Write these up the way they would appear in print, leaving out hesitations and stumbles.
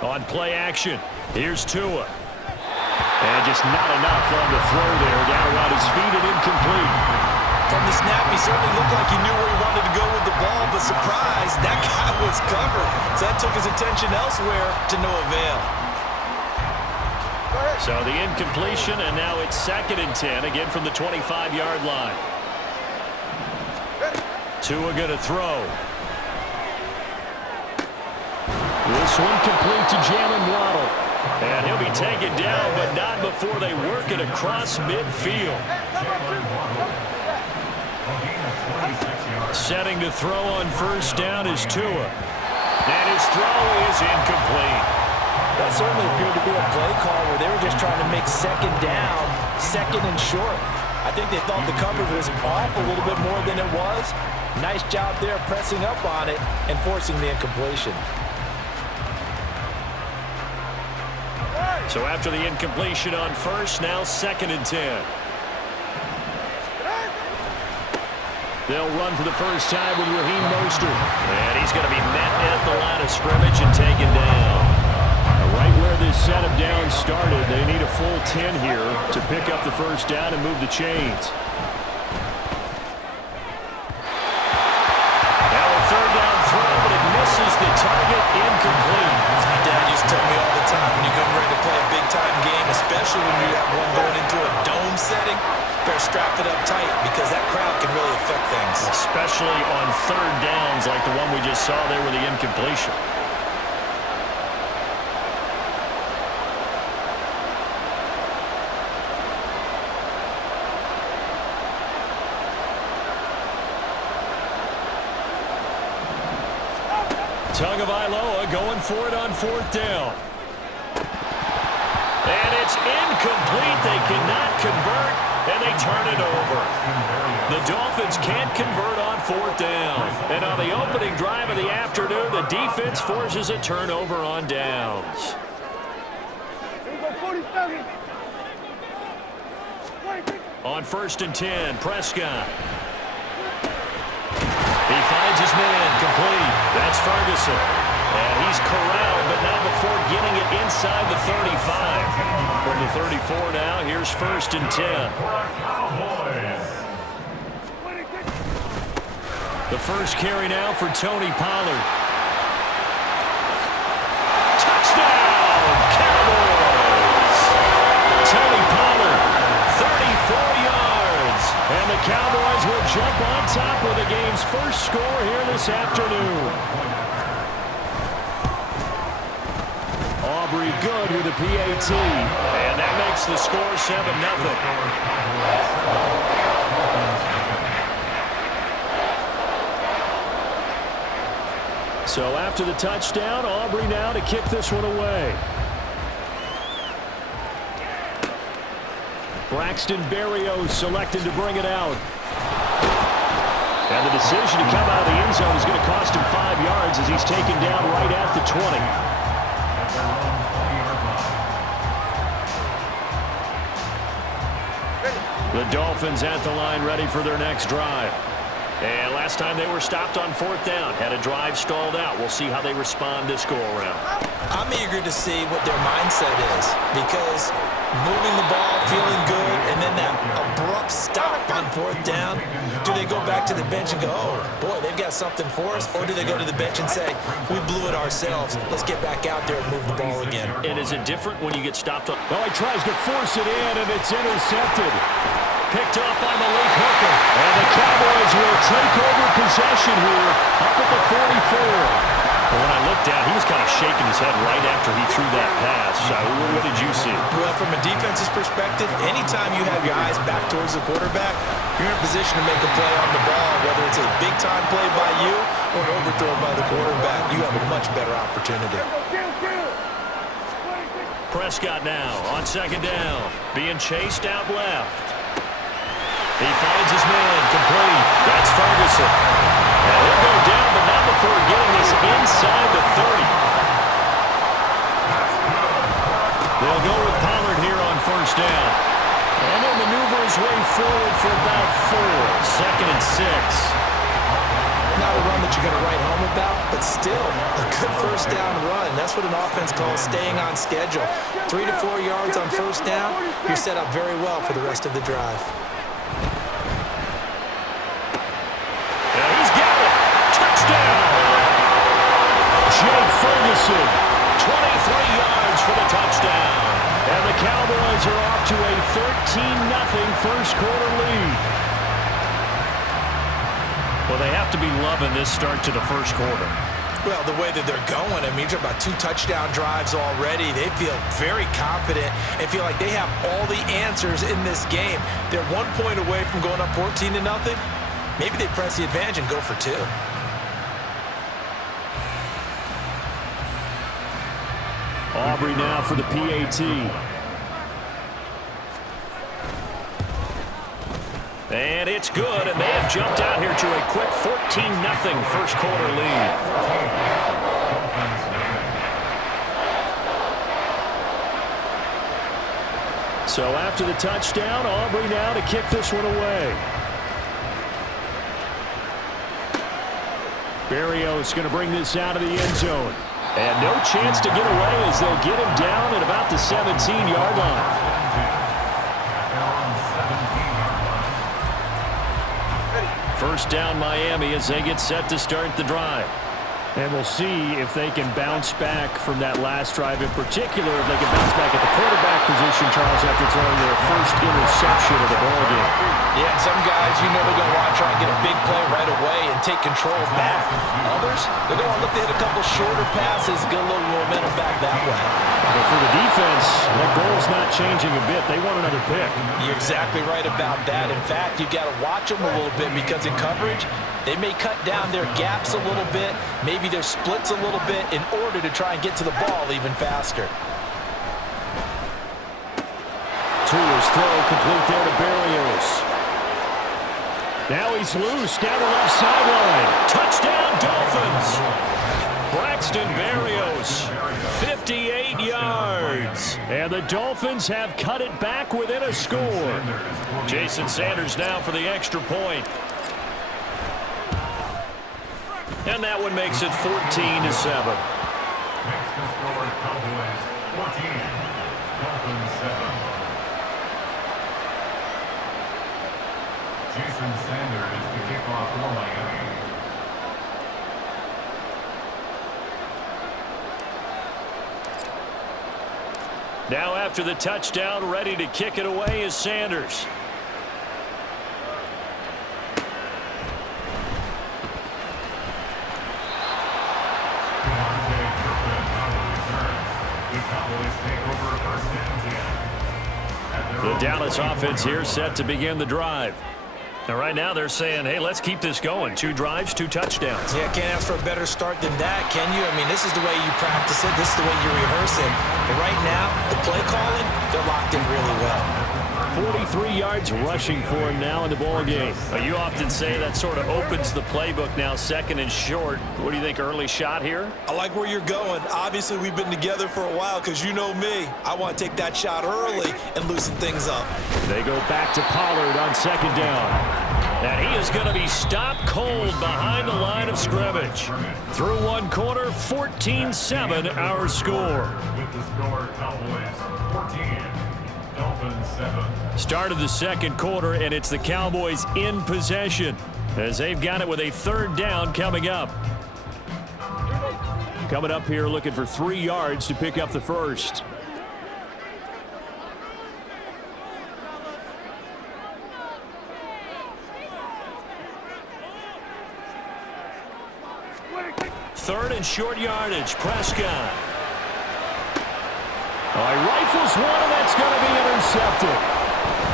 On play action, here's Tua. And just not enough on the throw there. Down around his feet and incomplete. From the snap, he certainly looked like he knew where he wanted to go with the ball, but surprise, that guy was covered. So that took his attention elsewhere to no avail. So the incompletion, and now it's 2nd and 10, again from the 25-yard line. Tua going to throw. This one complete to Jalen Waddle. And he'll be taken down, but not before they work it across midfield. Setting to throw on 1st down is Tua. And his throw is incomplete. That certainly appeared to be a play call where they were just trying to make 2nd down, 2nd and short. I think they thought the coverage was off a little bit more than it was. Nice job there pressing up on it and forcing the incompletion. So after the incompletion on 1st, now 2nd and 10. They'll run for the first time with Raheem Mostert. And he's going to be met at the line of scrimmage and taken down. Right where this setup down started, they need a full 10 here to pick up the 1st down and move the chains. Now a 3rd down throw, but it misses the target, incomplete. As my dad used to tell me all the time, when you're getting ready to play a big-time game, especially when you have one going into a dome setting, better strap it up tight because that crowd can really affect things. Especially on 3rd downs like the one we just saw there with the incompletion. Tagovailoa going for it on 4th down. And it's incomplete. They cannot convert, and they turn it over. The Dolphins can't convert on 4th down. And on the opening drive of the afternoon, the defense forces a turnover on downs. On 1st and 10, Prescott. He finds his man, complete. That's Ferguson. And he's corralled, but not before getting it inside the 35. From the 34 now, here's 1st and 10. The first carry now for Tony Pollard. Touchdown, Cowboys! Tony Pollard, 34 yards. And the Cowboys will jump on top with the game's first score here this afternoon. Aubrey good with a PAT. And that makes the score 7-0. So after the touchdown, Aubrey now to kick this one away. Braxton Berrios selected to bring it out. And the decision to come out of the end zone is going to cost him 5 yards as he's taken down right at the 20. The Dolphins at the line ready for their next drive. And last time they were stopped on 4th down, had a drive stalled out. We'll see how they respond this go-around. I'm eager to see what their mindset is because moving the ball, feeling good, and then that abrupt stop on 4th down, do they go back to the bench and go, oh, boy, they've got something for us, or do they go to the bench and say, we blew it ourselves, let's get back out there and move the ball again? And is it different when you get stopped on? Well, he tries to force it in, and it's intercepted. Picked off by Malik Hooker. And the Cowboys will take over possession here up at the 44. Well, when I looked down, he was kind of shaking his head right after he threw that pass. What did you see? Well, from a defense's perspective, anytime you have your eyes back towards the quarterback, you're in a position to make a play on the ball, whether it's a big-time play by you or an overthrow by the quarterback. You have a much better opportunity. Prescott now on 2nd down, being chased out left. He finds his man, complete. That's Ferguson. And he'll go down, but not before getting this inside the 30. They'll go with Pollard here on 1st down. And he'll maneuver his way forward for about 4. 2nd and 6. Now, the run that you're going to write home about, but still a good first down run. That's what an offense calls staying on schedule. 3 to 4 yards on first down, you're set up very well for the rest of the drive. And he's got it. Touchdown. Jake Ferguson, 23 yards for the touchdown. And the Cowboys are off to a 13-0 first quarter lead. Well, they have to be loving this start to the first quarter. Well, the way that they're going, I mean, you're about 2 touchdown drives already. They feel very confident and feel like they have all the answers in this game. They're 1 point away from going up 14-0. Maybe they press the advantage and go for 2. Aubrey now for the PAT. And it's good, and they have jumped out here to a quick 14-0 first quarter lead. So after the touchdown, Aubrey now to kick this one away. Berrios going to bring this out of the end zone. And no chance to get away as they'll get him down at about the 17-yard line. First down Miami as they get set to start the drive. And we'll see if they can bounce back from that last drive, in particular if they can bounce back at the quarterback position, Charles, after throwing their first interception of the ballgame. Yeah, some guys, you know they're going to want to try and get a big play right away and take control back. Others, they're going to look to hit a couple shorter passes, get a little momentum back that way. But for the defense, that goal's not changing a bit. They want another pick. You're exactly right about that. In fact, you've got to watch them a little bit because in coverage, they may cut down their gaps a little bit, maybe their splits a little bit in order to try and get to the ball even faster. Tua's throw complete there to Berrios. Now he's loose down the left sideline. Touchdown Dolphins. Braxton Berrios, 58 yards. And the Dolphins have cut it back within a score. Jason Sanders now for the extra point. And that one makes it 14-7. Makes the score Cowboys 14, Dolphins 7. Jason Sanders to kick off for Miami. Now after the touchdown, ready to kick it away is Sanders. The Dallas offense here set to begin the drive. And right now they're saying, hey, let's keep this going. 2 drives, 2 touchdowns. Yeah, can't ask for a better start than that, can you? I mean, this is the way you practice it. This is the way you rehearse it. But right now, the play calling, they're locked in really well. 43 yards rushing for him now in the ball game. You often say that sort of opens the playbook now, second and short. What do you think, early shot here? I like where you're going. Obviously, we've been together for a while because you know me. I want to take that shot early and loosen things up. They go back to Pollard on second down. And he is going to be stopped cold behind the line of scrimmage. Through one quarter, 14-7 our score. With the score, Cowboys 14, Dolphins 7. Start of the second quarter, and it's the Cowboys in possession as they've got it with a third down coming up. Coming up here looking for 3 yards to pick up the first. Third and short yardage, Prescott. Rifles one, and that's going to be intercepted.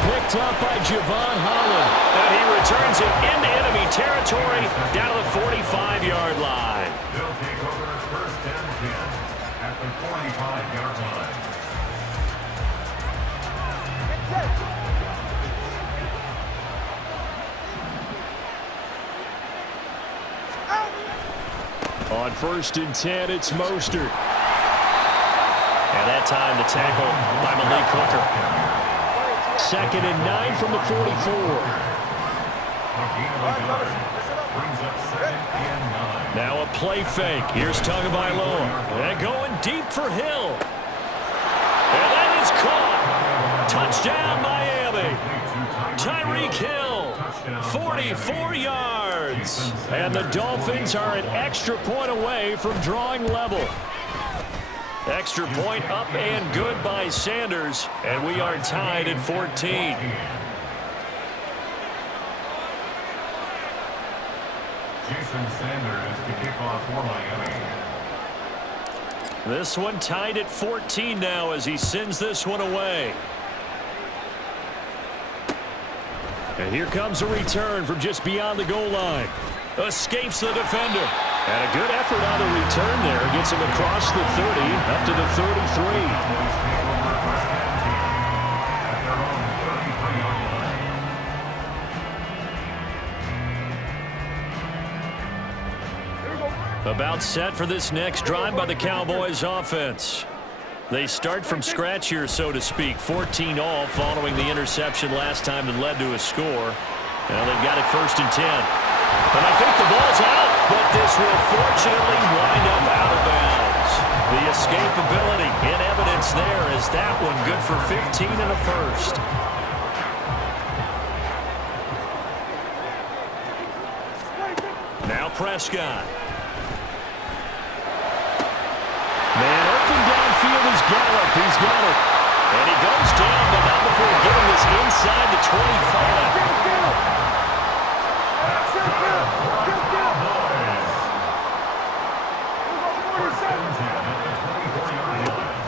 Picked up by Javon Holland. And he returns it into enemy territory down to the 45-yard line. They'll take over first and 10 at the 45-yard line. On first and 10, it's Mostert. And that time the tackle by Malik Hooker. Second and 9 from the 44. Brings up second and Now a play fake. Here's Tagovailoa. And going deep for Hill. And that is caught. Touchdown, Miami. Tyreek Hill, 44 yards. And the Dolphins are an extra point away from drawing level. Extra point up and good by Sanders. And we are tied at 14. Jason Sanders to kick off for Miami. This one tied at 14 now as he sends this one away. And here comes a return from just beyond the goal line. Escapes the defender. And a good effort on the return there. Gets him across the 30, up to the 33. About set for this next drive by the Cowboys offense. They start from scratch here, so to speak. 14 all following the interception last time that led to a score. Now they've got it 1st and 10. And I think the ball's out, but this will fortunately wind up out of bounds. The escapability in evidence there is that one good for 15 and a first. Now Prescott. Man, open downfield is Gallup. He's got it. And he goes down, but not before getting this inside the 25.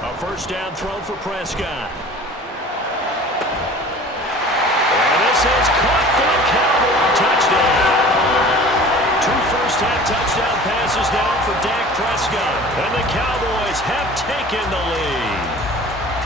A first down throw for Prescott. And this is caught for the Cowboys. Touchdown. 2 first-half touchdown passes now for Dak Prescott. And the Cowboys have taken the lead.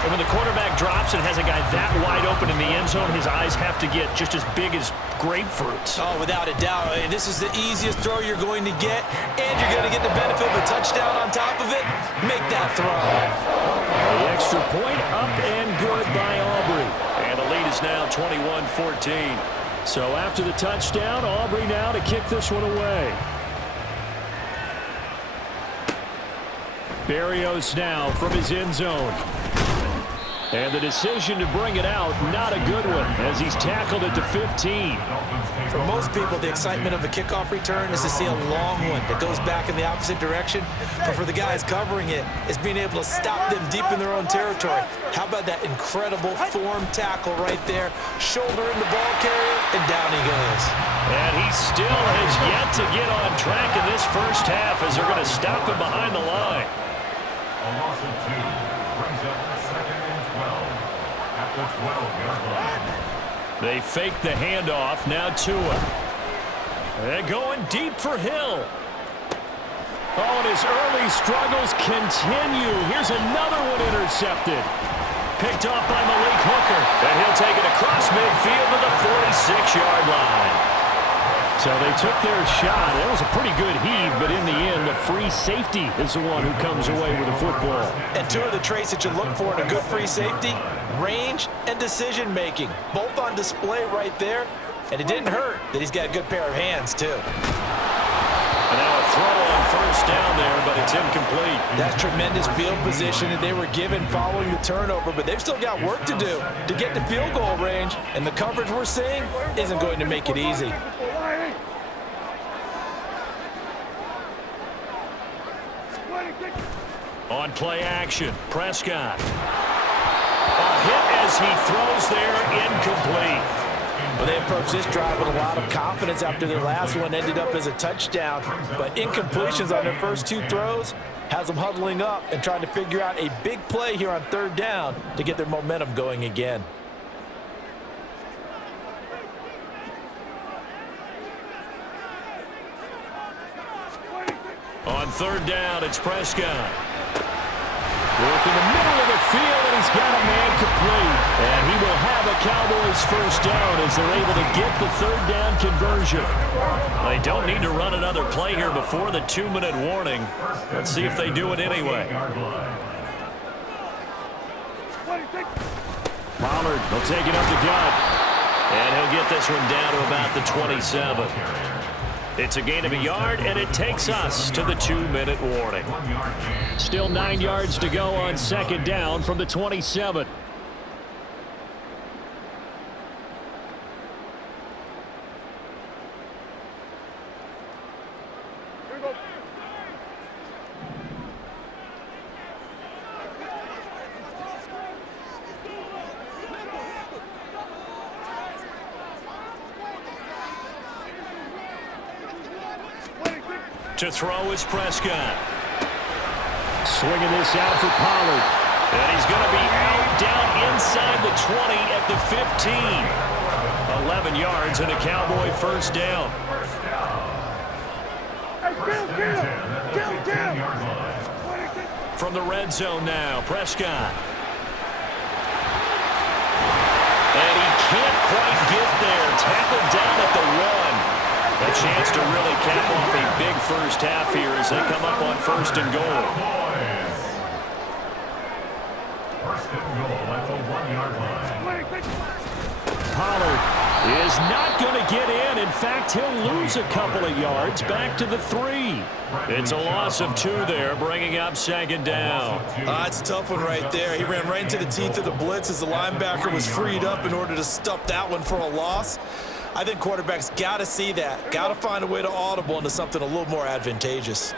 And when the quarterback drops and has a guy that wide open in the end zone, his eyes have to get just as big as grapefruits. Oh, without a doubt. This is the easiest throw you're going to get, and you're going to get the benefit of a touchdown on top of it. Make that throw. The extra point up and good by Aubrey. And the lead is now 21-14. So after the touchdown, Aubrey now to kick this one away. Berrios now from his end zone. And the decision to bring it out, not a good one, as he's tackled at the 15. For most people, the excitement of a kickoff return is to see a long one that goes back in the opposite direction. But for the guys covering it, it's being able to stop them deep in their own territory. How about that incredible form tackle right there? Shoulder in the ball carrier, and down he goes. And he still has yet to get on track in this first half as they're going to stop him behind the line. A loss of 2 brings up 2nd and 12 at the 12-yard line. They fake the handoff. Now Tua. They're going deep for Hill. Oh, and his early struggles continue. Here's another one intercepted. Picked off by Malik Hooker. And he'll take it across midfield to the 46-yard line. So they took their shot. That was a pretty good heave, but in the end, the free safety is the one who comes away with the football. And 2 of the traits that you look for in a good free safety, range and decision-making, both on display right there. And it didn't hurt that he's got a good pair of hands, too. And now a throw on first down there, but it's incomplete. That's tremendous field position that they were given following the turnover, but they've still got work to do to get to field goal range, and the coverage we're seeing isn't going to make it easy. On play action, Prescott. A hit as he throws there, incomplete. Well, they approached this drive with a lot of confidence after their last one ended up as a touchdown, but incompletions on their first 2 throws has them huddling up and trying to figure out a big play here on 3rd down to get their momentum going again. On 3rd down, it's Prescott. Work in the middle of the field, and he's got a man complete. And he will have a Cowboys first down as they're able to get the 3rd down conversion. They don't need to run another play here before the 2-minute warning. Let's see if they do it anyway. Pollard will take it up the gut. And he'll get this one down to about the 27. It's a gain of a yard, and it takes us to the 2-minute warning. Still 9 yards to go on second down from the 27. To throw is Prescott. Swinging this out for Pollard. And he's going to be out down inside the 20 at the 15. 11 yards and a Cowboy first down. From the red zone now, Prescott. And he can't quite get there. Tackled down at the 1. A chance to really cap off a big first half here as they come up on 1st and goal. First and goal at the 1-yard line. Pollard is not going to get in. In fact, he'll lose a couple of yards back to the 3. It's a loss of 2 there, bringing up second down. It's a tough one right there. He ran right into the teeth of the blitz as the linebacker was freed up in order to stuff that one for a loss. I think quarterbacks got to see that. Got to find a way to audible into something a little more advantageous.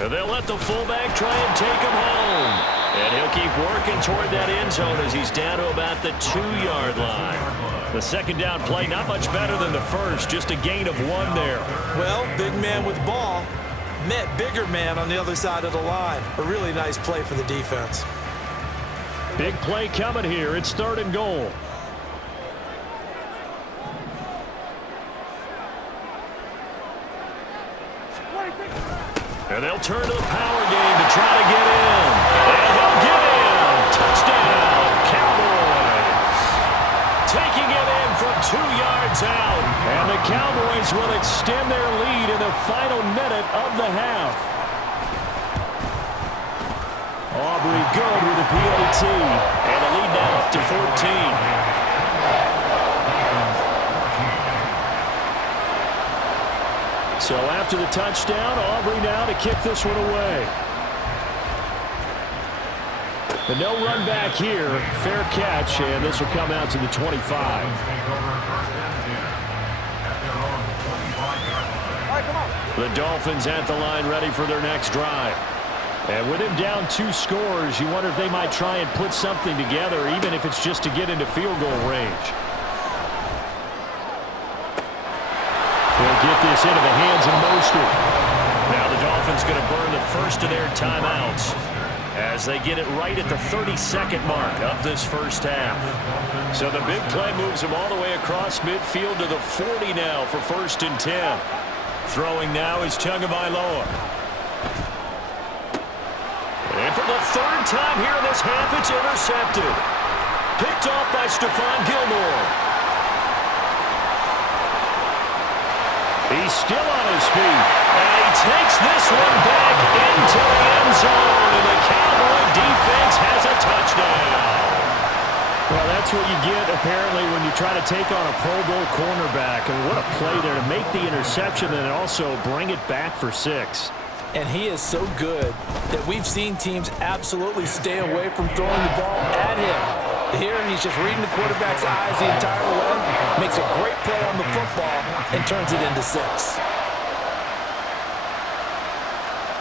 And they'll let the fullback try and take him home. And he'll keep working toward that end zone as he's down to about the 2-yard line. The second down play not much better than the first, just a gain of 1 there. Well, big man with ball met bigger man on the other side of the line. A really nice play for the defense. Big play coming here. It's 3rd and goal. And they'll turn to the power game to try to get in. And he'll get in. Touchdown, Cowboys. Taking it in from 2 yards out. And the Cowboys will extend their lead in the final minute of the half. Aubrey good with a PAT. And the lead now up to 14. So after the touchdown, Aubrey now to kick this one away. The no run back here. Fair catch, and this will come out to the 25. The Dolphins at the line ready for their next drive. And with him down 2 scores, you wonder if they might try and put something together, even if it's just to get into field goal range. They'll get this into the hands of Mostert. Now the Dolphins going to burn the first of their timeouts as they get it right at the 32nd mark of this first half. So the big play moves them all the way across midfield to the 40 now for 1st and 10. Throwing now is Tagovailoa. And for the 3rd time here in this half, it's intercepted. Picked off by Stephon Gilmore. He's still on his feet, and he takes this one back into the end zone, and the Cowboy defense has a touchdown. Well, that's what you get, apparently, when you try to take on a Pro Bowl cornerback. And what a play there to make the interception and also bring it back for 6. And he is so good that we've seen teams absolutely stay away from throwing the ball at him. Here, he's just reading the quarterback's eyes the entire way, makes a great play on the football, and turns it into 6.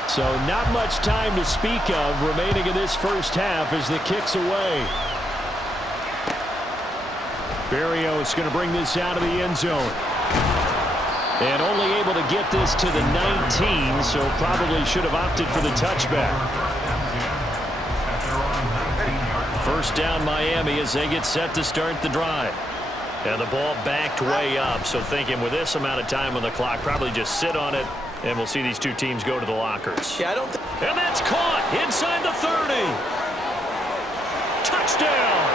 So not much time to speak of remaining in this first half as the kick's away. Berrios going to bring this out of the end zone. And only able to get this to the 19, so probably should have opted for the touchback. First down Miami as they get set to start the drive. And the ball backed way up, so thinking with this amount of time on the clock, probably just sit on it, and we'll see these 2 teams go to the lockers. Yeah, I don't and that's caught inside the 30. Touchdown,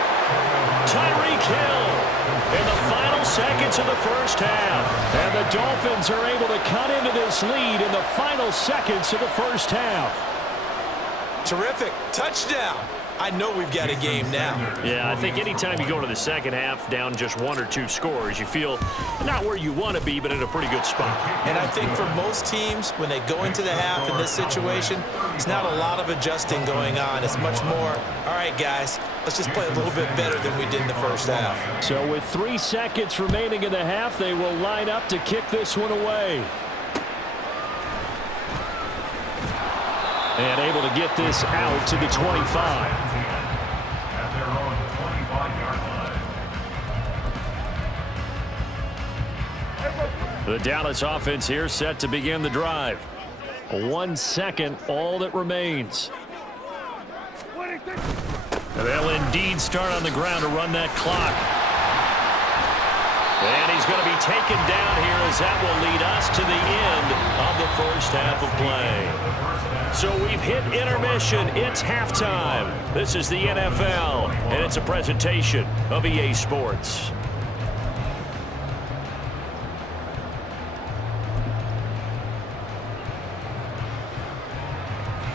Tyreek Hill. In the final seconds of the first half. And the Dolphins are able to cut into this lead in the final seconds of the first half. Terrific. Touchdown. I know we've got a game now. Yeah, I think anytime you go to the second half down just 1 or 2 scores, you feel not where you want to be, but in a pretty good spot. And I think for most teams, when they go into the half in this situation, it's not a lot of adjusting going on. It's much more, all right, guys, let's just play a little bit better than we did in the first half. So with 3 seconds remaining in the half, they will line up to kick this one away. And able to get this out to the 25. At their own 25-yard line. The Dallas offense here set to begin the drive. 1 second, all that remains. They'll indeed start on the ground to run that clock. And he's going to be taken down here as that will lead us to the end of the first half of play. So we've hit intermission. It's halftime. This is the NFL, and it's a presentation of EA Sports.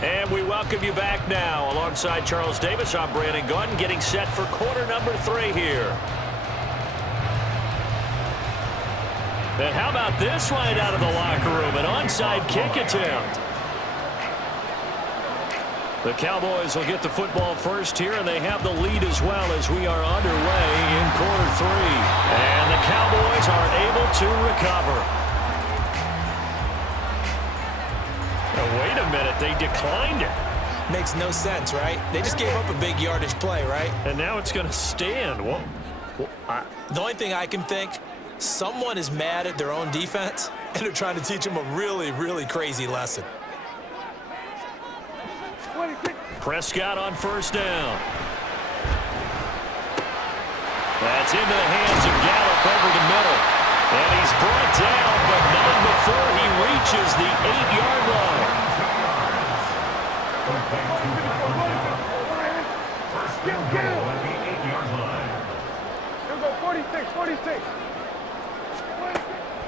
And we welcome you back now. Alongside Charles Davis, I'm Brandon Gaudin, getting set for quarter number 3 here. And how about this right out of the locker room? An onside kick attempt. The Cowboys will get the football first here, and they have the lead as well as we are underway in quarter 3. And the Cowboys are able to recover. Now, wait a minute, they declined it. Makes no sense, right? They just gave up a big yardage play, right? And now it's going to stand. The only thing I can think, someone is mad at their own defense, and they're trying to teach them a really, really crazy lesson. Prescott on first down. That's into the hands of Gallup over the middle. And he's brought down, but not before he reaches the 8-yard line. First and goal at the 8-yard line. He'll go 46.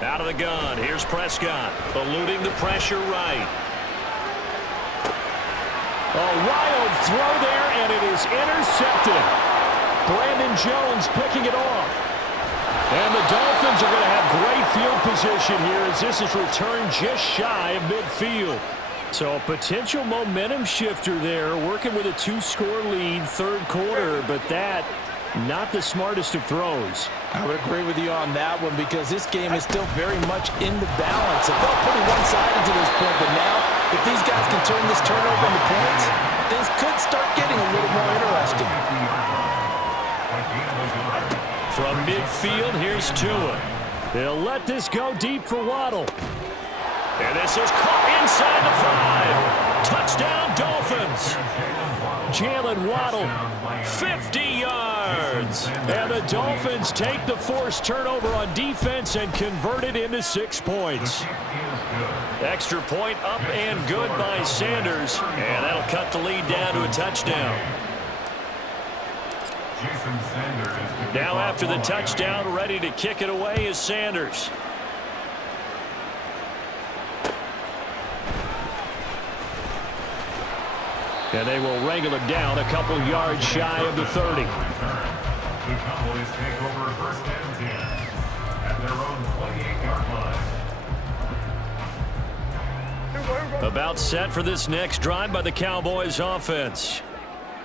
Out of the gun, here's Prescott, eluding the pressure right. A wild throw there, and it is intercepted. Brandon Jones picking it off. And the Dolphins are going to have great field position here as this is returned just shy of midfield. So a potential momentum shifter there, working with a 2-score lead, third quarter, but that not the smartest of throws. I would agree with you on that one because this game is still very much in the balance. It felt pretty one-sided to this point, but now if these guys can turn this turnover into points, things could start getting a little more interesting. From midfield, here's Tua. They'll let this go deep for Waddle. And this is caught inside the 5. Touchdown, Dolphins. Jalen Waddle, 50 yards. And the Dolphins take the forced turnover on defense and convert it into 6 points. Extra point up and good by Sanders. And that'll cut the lead down to a touchdown. Now after the touchdown, ready to kick it away is Sanders. And they will wrangle him down a couple yards shy of the 30. The Cowboys take over first and 10 at their own 28-yard line. About set for this next drive by the Cowboys offense.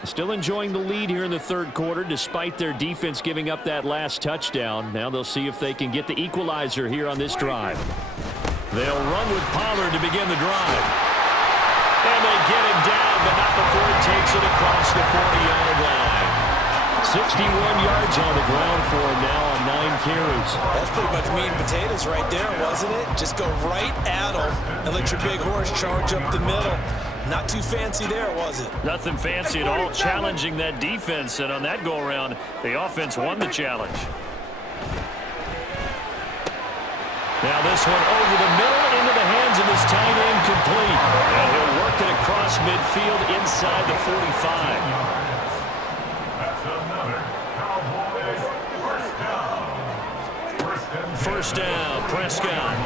Still enjoying the lead here in the third quarter despite their defense giving up that last touchdown. Now they'll see if they can get the equalizer here on this drive. They'll run with Pollard to begin the drive. And they get him down, but not before he takes it across the 40-yard line. 61 yards on the ground for him now on 9 carries. That's pretty much meat and potatoes right there, wasn't it? Just go right at him and let your big horse charge up the middle. Not too fancy there, was it? Nothing fancy at all, challenging that defense. And on that go-around, the offense won the challenge. Now this one over the middle into the hands of his tight end complete. And he'll work it across midfield inside the 45. That's another Cowboys First down, Prescott.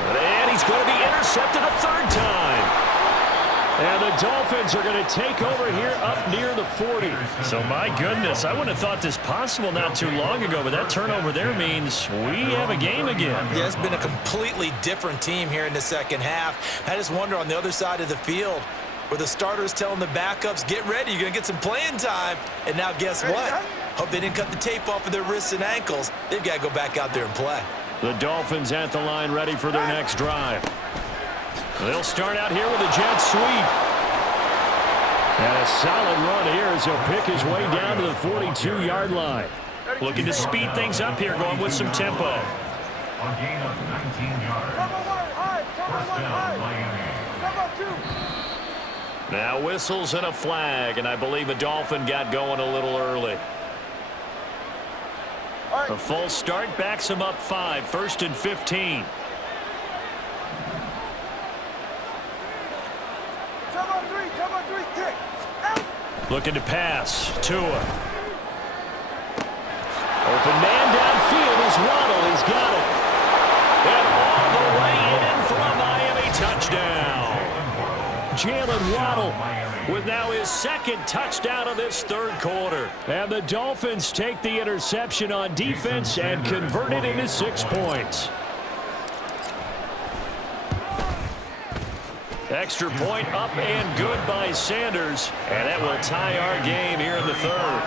And he's going to be intercepted a third time. And the Dolphins are going to take over here up near the 40. So, my goodness, I wouldn't have thought this possible not too long ago, but that turnover there means we have a game again. Yeah, it's been a completely different team here in the second half. I just wonder on the other side of the field where the starters telling the backups, get ready, you're going to get some playing time. And now guess what? Hope they didn't cut the tape off of their wrists and ankles. They've got to go back out there and play. The Dolphins at the line ready for their next drive. They'll start out here with a jet sweep. And a solid run here as he'll pick his way down to the 42-yard line. Looking to speed things up here, going with some tempo. A gain of 19 yards. First down, Miami. Now whistles and a flag, and I believe a Dolphin got going a little early. A false start backs him up 5, 1st and 15. Looking to pass. Tua. Open man downfield is Waddle. He's got it. And all the way in for a Miami touchdown. Jalen Waddle with now his second touchdown of this third quarter. And the Dolphins take the interception on defense and convert it into 6 points. Extra point up and good by Sanders. And that will tie our game here in the third.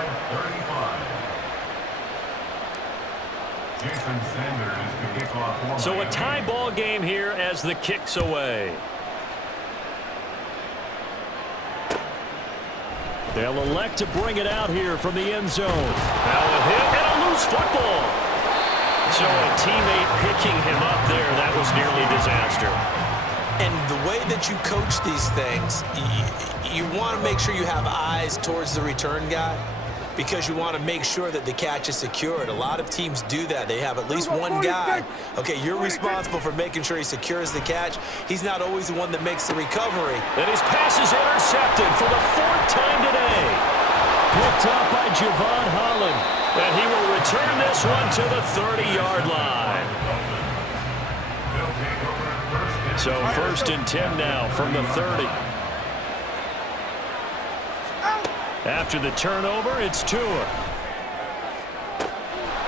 So a tie ball game here as the kick's away. They'll elect to bring it out here from the end zone. Now a hit and a loose football. So a teammate picking him up there, that was nearly disaster. And the way that you coach these things, you want to make sure you have eyes towards the return guy because you want to make sure that the catch is secured. A lot of teams do that. They have at least one guy. Okay, you're responsible for making sure he secures the catch. He's not always the one that makes the recovery. And his pass is intercepted for the 4th time today. Picked up by Javon Holland. And he will return this one to the 30-yard line. So 1st and 10 now from the 30. After the turnover, it's Tua.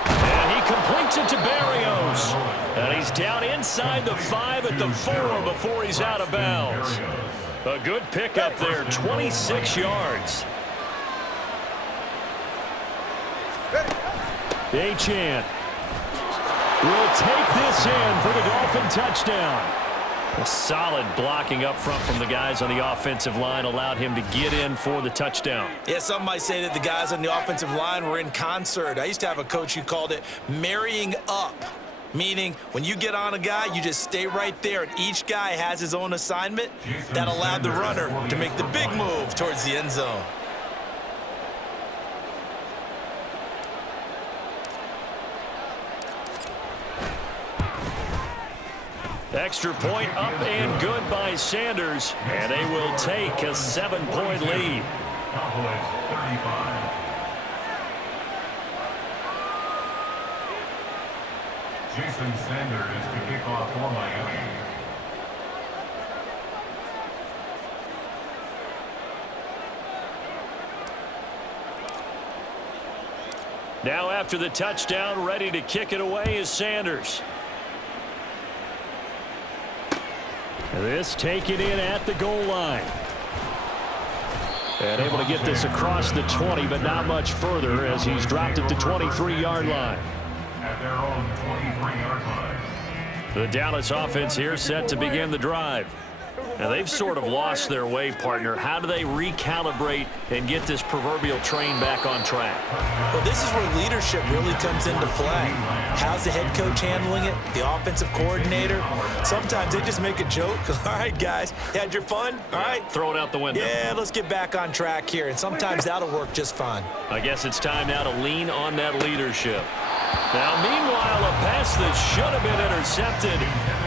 And he completes it to Berrios. And he's down inside the 5 at the 4 before he's out of bounds. A good pickup there, 26 yards. Achane will take this in for the Dolphin touchdown. A solid blocking up front from the guys on the offensive line allowed him to get in for the touchdown. Yeah, some might say that the guys on the offensive line were in concert. I used to have a coach who called it marrying up, meaning when you get on a guy, you just stay right there, and each guy has his own assignment. That allowed the runner to make the big move towards the end zone. Extra point up and good by Sanders, and they will take a 7-point lead. Cowboys 35. Jason Sanders to kick off for Miami. Now after the touchdown, ready to kick it away is Sanders. This taken in at the goal line. And able to get this across the 20, but not much further as he's dropped at the 23-yard line. At their own 23-yard line. The Dallas offense here set to begin the drive. Now they've sort of lost their way, partner. How do they recalibrate and get this proverbial train back on track? Well, this is where leadership really comes into play. How's the head coach handling it? The offensive coordinator? Sometimes they just make a joke. All right, guys, you had your fun? All right. Throw it out the window. Yeah, let's get back on track here. And sometimes that'll work just fine. I guess it's time now to lean on that leadership. Now, meanwhile, a pass that should have been intercepted,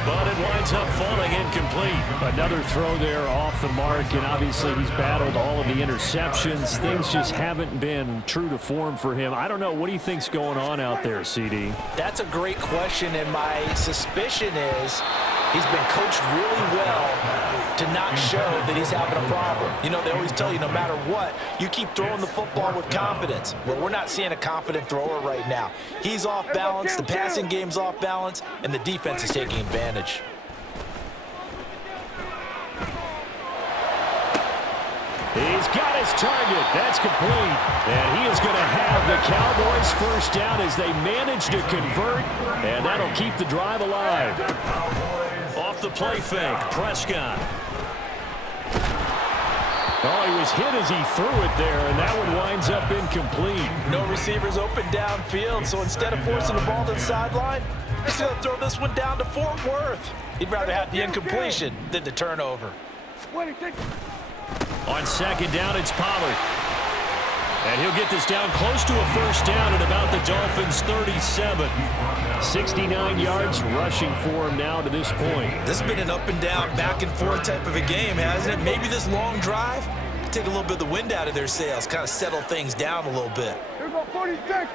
but it winds up falling incomplete. Another throw there off the mark, and obviously he's battled all of the interceptions. Things just haven't been true to form for him. I don't know. What do you think's going on out there, CD? That's a great question, and my suspicion is He's been coached really well to not show that he's having a problem. You know, they always tell you no matter what, you keep throwing the football with confidence. Well, we're not seeing a confident thrower right now. He's off balance, the passing game's off balance, and the defense is taking advantage. He's got his target. That's complete. And he is going to have the Cowboys first down as they manage to convert, and that'll keep the drive alive. Off the play fake, Prescott. Oh, he was hit as he threw it there, and that one winds up incomplete. No receivers open downfield, so instead of forcing the ball to the sideline, he's going to throw this one down to Fort Worth. He'd rather have the incompletion than the turnover. On second down, it's Pollard. And he'll get this down close to a first down at about the Dolphins' 37. 69 yards rushing for him now to this point. This has been an up and down, back and forth type of a game, hasn't it? Maybe this long drive take a little bit of the wind out of their sails, kind of settle things down a little bit. Here go 46.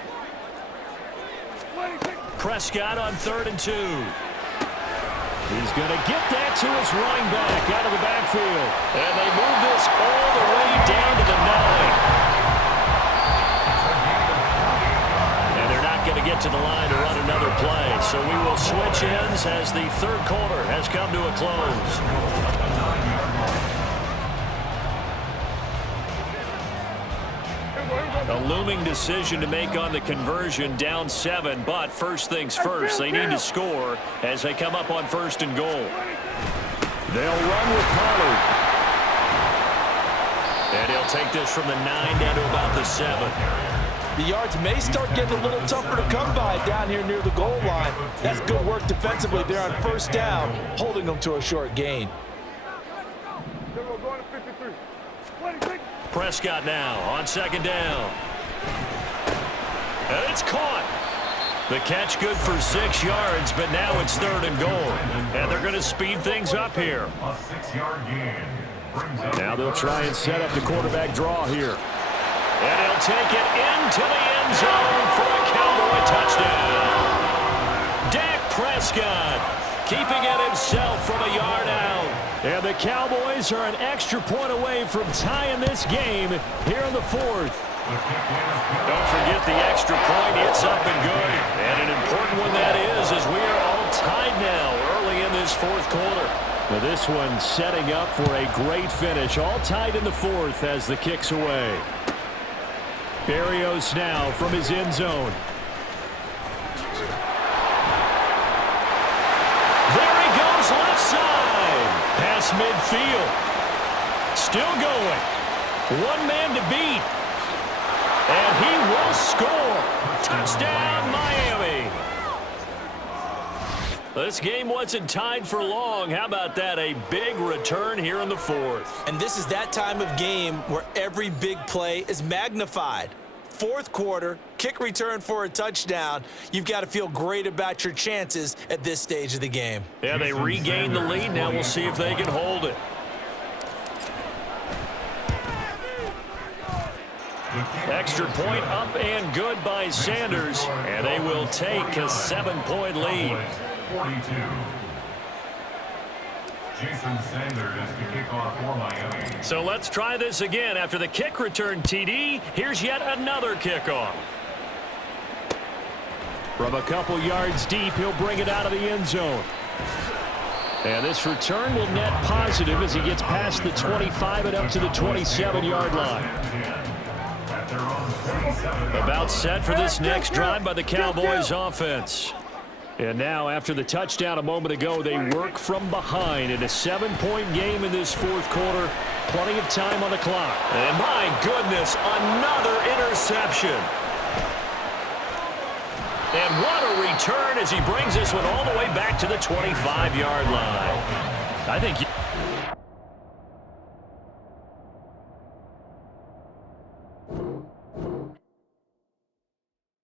Prescott on 3rd and 2. He's going to get that to his running back out of the backfield. And they move this all the way down to the 9. And they're not going to get to the line to run another play. So we will switch ends as the third quarter has come to a close. A looming decision to make on the conversion, down 7, but first things first, they need to score as they come up on 1st and goal. They'll run with Pollard. And he'll take this from the 9 down to about the 7. The yards may start getting a little tougher to come by down here near the goal line. That's good work defensively there on first down, holding them to a short gain. Here go going to 53. 26. Prescott now on second down. And it's caught. The catch good for 6 yards, but now it's 3rd and goal. And they're going to speed things up here. A 6-yard gain. Now they'll try and set up the quarterback draw here. And he'll take it into the end zone for a Cowboy touchdown. Dak Prescott keeping it himself from a yard out. And the Cowboys are an extra point away from tying this game here in the 4th. Don't forget the extra point. It's up and good. And an important one that is, as we are all tied now early in this 4th quarter. Now this one setting up for a great finish. All tied in the 4th as the kick's away. Berrios now from his end zone. There he goes left side. Past midfield. Still going. One man to beat. And he will score. Touchdown, Miami. This game wasn't tied for long. How about that? A big return here in the 4th. And this is that time of game where every big play is magnified. 4th quarter, kick return for a touchdown. You've got to feel great about your chances at this stage of the game. Yeah, they regain the lead. Now we'll see if they can hold it. Extra point up and good by Sanders, and they will take a 7-point lead. 42. Jason Sanders to kick off for Miami. So let's try this again. After the kick return TD, here's yet another kickoff. From a couple yards deep, he'll bring it out of the end zone. And this return will net positive as he gets past the 25 and up to the 27-yard line. About set for this next drive by the Cowboys offense. And now, after the touchdown a moment ago, they work from behind in a 7-point game in this 4th quarter. Plenty of time on the clock. And my goodness, another interception. And what a return as he brings this one all the way back to the 25-yard line. I think